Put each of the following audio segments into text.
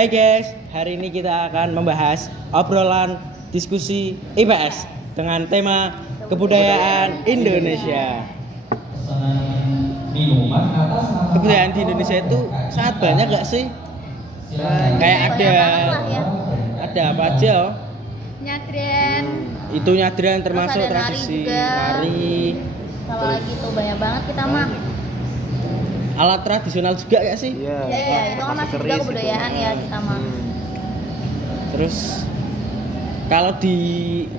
Hai guys, hari ini kita akan membahas obrolan diskusi IPS dengan tema kebudayaan Indonesia. Kebudayaan di Indonesia itu sangat banyak gak sih? Kayak ada apa aja? Nyadren. Itu nyadran termasuk tradisi nari. Kalau lagi tuh banyak banget kita mah. Alat tradisional juga gak sih? Iya, itu kan masih juga kebudayaan ya kita mah. Terus kalau di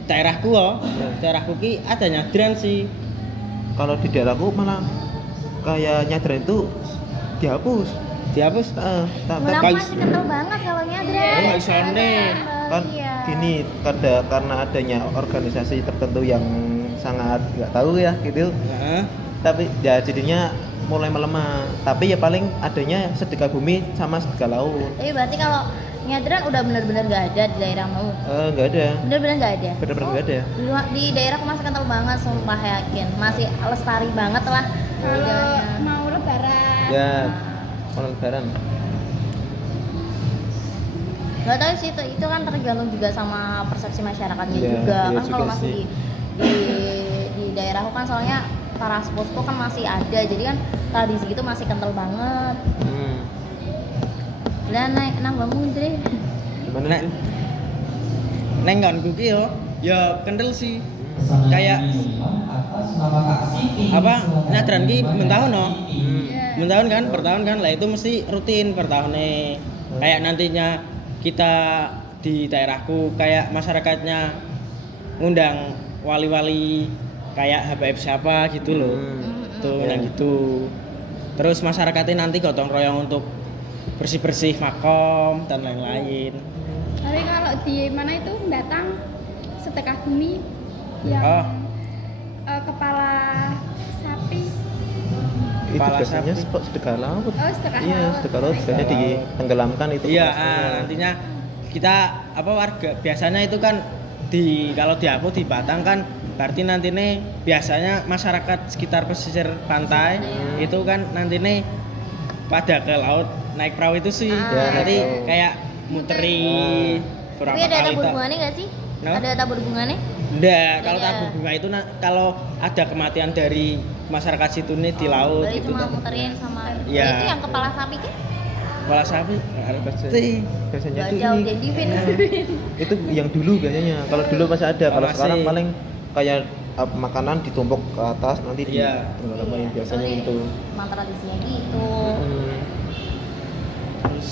daerahku daerahku ki ada nyadran sih. Kalau di daerahku malah kayak nyadran itu dihapus. Kenapa masih kental banget kalau nyadran? Nggak bisa nih. Kan gini, karena adanya organisasi tertentu yang sangat nggak tahu ya gitu. Tapi ya jadinya mulai melemah. Tapi ya paling adanya sedekah bumi sama sedekah laut. Tapi berarti kalau nyadran udah benar-benar nggak ada di daerahmu? Nggak ada. Benar-benar nggak ada. Benar-benar nggak ada. Di daerahku masih kental banget, sumpah yakin. Masih lestari banget lah. Mau lebaran. Ya, mau lebaran. Gak tahu sih itu kan tergantung juga sama persepsi masyarakatnya Ya, juga iya kan. juga Kalau masih di daerahku kan soalnya para sepupu kan masih ada, jadi kan tradisi itu masih kental banget. Dan naik bangun deh. Gimana sih? Neng nggonku ki ya kental sih. Kayak apa nyadran ki mentahun mentahun kan per tahun kan lah, itu mesti rutin per tahunnya. Kayak nantinya kita di daerahku kayak masyarakatnya ngundang wali-wali kayak HPF siapa gitu loh. Tuh yang gitu. Terus masyarakatnya nanti gotong royong untuk bersih-bersih makom dan lain-lain. Tapi kalau di mana itu datang sedekah bumi yang kepala sapi. Itu Kepala biasanya sapi. sedekah laut. Oh, sedekah Iya, laut. sedekah laut biasanya ditenggelamkan itu. Iya, nantinya kita warga biasanya itu kan kalau di aku di Batang kan berarti nantinya biasanya masyarakat sekitar pesisir pantai itu kan nantinya pada ke laut naik perahu itu sih. Nanti kayak muteri berapa Tapi ada kali tabur bunganya nggak sih? No? Ada tabur bunganya? Enggak, kalau tabur bunga itu kalau ada kematian dari masyarakat situ nih di laut Berarti gitu cuma kan. muterin sama Iya. itu yang kepala sapi kan? Kepala sapi Biasanya Gak itu jauh ini. jadi Vin. Itu yang dulu biasanya. Kalau dulu masih ada, kalau Masih. sekarang paling kayak makanan ditumpuk ke atas nanti Iya. ditenggelamkan biasanya gitu. Emang tradisinya gitu. Terus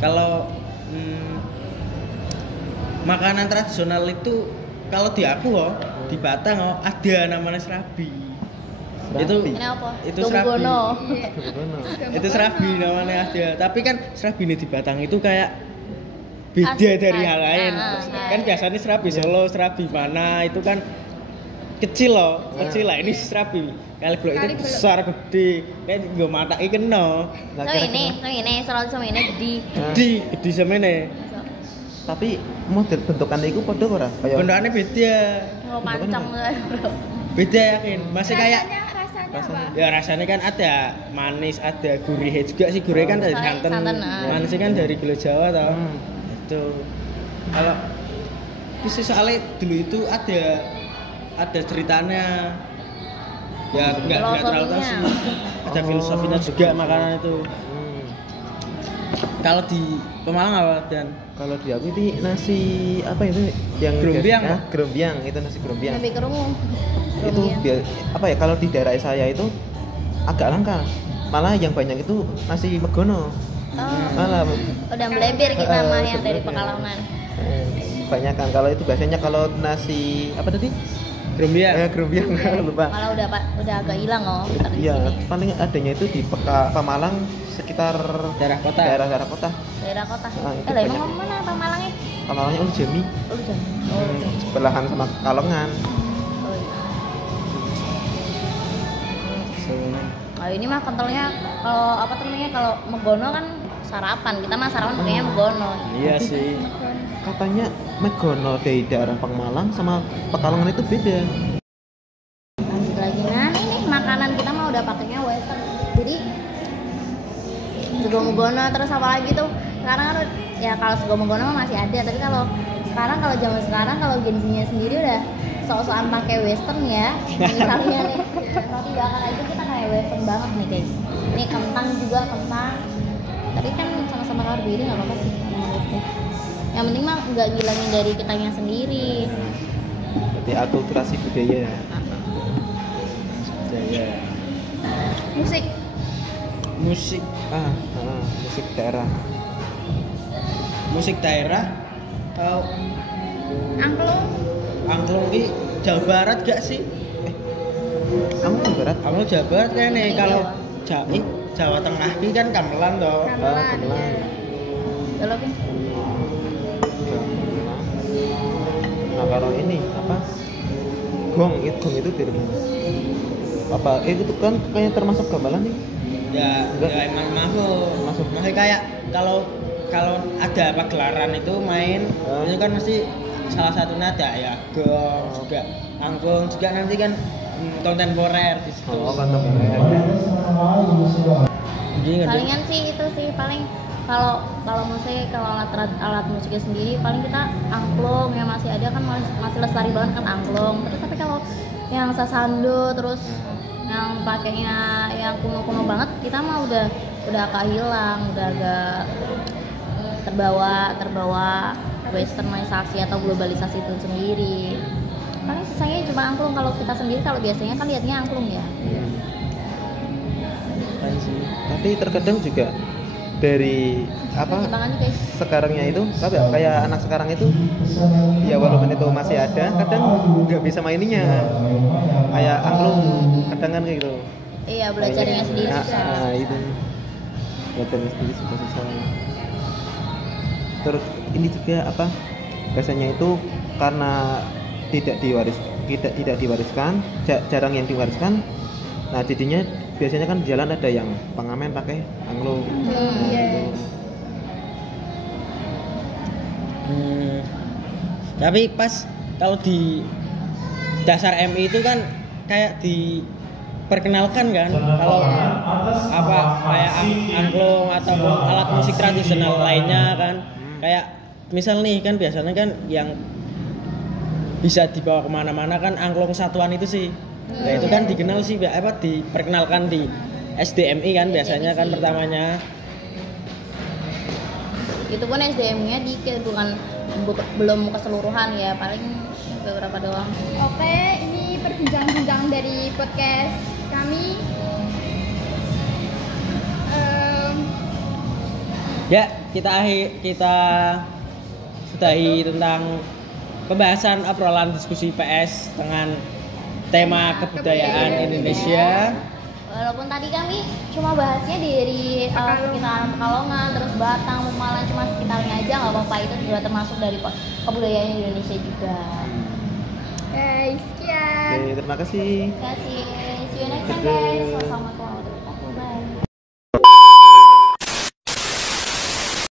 kalau makanan tradisional itu kalau di aku di Batang ada namanya serabi. Itu Ini apa? itu serabi. Gonggono. Itu serabi namanya ada. Tapi kan serabi ini di Batang itu kayak beda dari hal lain. Kan biasanya serabi Solo, serabi mana itu kan kecil kecil lah. Ini serabi kali blok itu besar gede. Kayak nggo matake kena. Ini selalu sama ini Gede semene. Tapi model bentukannya itu padha ora? Kayak Bentukannya beda. Mau pancong bro. Beda yakin. Masih kayak Rasanya apa? ya rasanya kan ada manis, ada gurih juga sih. Gurih kan dari santan. Manis kan dari gula Jawa tau. Itu. Kalau bisa soalnya dulu itu ada ceritanya. Ya enggak terlalu tahu sih. Ada filosofinya juga makanan itu. Kalau di Pemalang apa dan kalau di aku itu nasi apa itu yang Grombiang, biasa- grombiang itu nasi grombiang. Lebih kerungu. Itu apa ya, kalau di daerah saya itu agak langka. Malah yang banyak itu nasi megono. Malah Udah melebir kita mah yang dari Pekalongan. banyak kan. Kalau itu biasanya kalau nasi apa tadi? Grombiang. Grombiang lupa. Malah udah agak hilang Iya, tradisi ini. paling adanya itu di Pemalang sekitar Daerah kota. Daerah kota. Daerah kota. Itu Lah banyak. emang mana Pemalangnya? Pemalangnya Jami. Sebelahan sama Kalongan. Oh iya. Nah, ini mah kentalnya kalau megono kan sarapan. Kita mah sarapan pakainya megono. Iya sih. Katanya megono dari daerah Pemalang sama Pekalongan itu beda. Lanjut lagi, nah ini makanan kita mah udah pakainya western. Jadi Sego Mugono, terus apa lagi tuh sekarang kan ya kalau Sego Mugono masih ada, tapi kalau zaman sekarang kalau Gen Z-nya sendiri udah sok-sokan pakai western ya. Misalnya nih roti bakar aja kita kayak western banget nih guys. Ini kentang juga kentang, tapi kan sama-sama karbohidrat nggak apa-apa sih menurutku. Yang penting mah nggak ngilangin dari kitanya sendiri. Jadi akulturasi budaya. Musik Musik Musik daerah. musik daerah tau angklung ki Jawa Barat gak sih? Kamu Jawa Barat? Kamu Jawa Barat kan nih, kalau Jawa Tengah ki kan gamelan toh. Gamelan. kalau kan Nah kalau ini apa? Gong itu dari mana? Apa? Itu kan kayaknya termasuk gamelan nih? Ya, Enggak. ya emang masuk. Masih kayak kalau ada pagelaran itu main, itu kan mesti salah satunya ada ya gong juga, angklung juga nanti kan kontemporer di situ. Oh, kontemporer. palingan sih itu sih paling kalau musik, kalau alat musiknya sendiri paling kita angklung yang masih ada kan masih lestari banget kan angklung. Terus tapi kalau yang sasando terus yang pakainya yang kuno banget kita mah udah agak hilang, udah agak terbawa westernisasi atau globalisasi itu sendiri. Paling sisanya cuma angklung kalau kita sendiri, kalau biasanya kan liatnya angklung ya. Tapi terkadang juga dari apa sekarangnya itu kayak anak sekarang itu ya walaupun itu masih ada kadang nggak bisa maininya kayak angklung kadang kan kayak gitu. Iya, belajarnya sendiri susah. Nah, itu belajarnya sendiri susah. Terus ini juga apa biasanya itu karena tidak diwariskan, jarang yang diwariskan. Nah jadinya biasanya kan di jalan ada yang pengamen pakai angklung. Tapi pas kalau di dasar MI itu kan kayak diperkenalkan kan kalau apa kayak angklung atau alat musik tradisional lainnya kan, kayak misal nih kan biasanya kan yang bisa dibawa kemana-mana kan angklung satuan itu sih. Nah itu kan dikenal sih diperkenalkan di SDMI kan biasanya kan pertamanya. Itu pun SDM-nya dikit, belum keseluruhan ya, paling beberapa doang. Oke, ini perbincangan dari podcast kami. Ya, kita sudahi tentang pembahasan obrolan diskusi PS dengan tema kebudayaan Indonesia. Walaupun tadi kami cuma bahasnya dari sekitaran Pekalongan, terus Batang, Pemalang, cuma sekitarnya aja, nggak apa-apa, itu juga termasuk dari kebudayaan Indonesia juga. Sekian. Oke, terima kasih. Terima kasih. See you next time guys. Wassalamualaikum warahmatullahi wabarakatuh.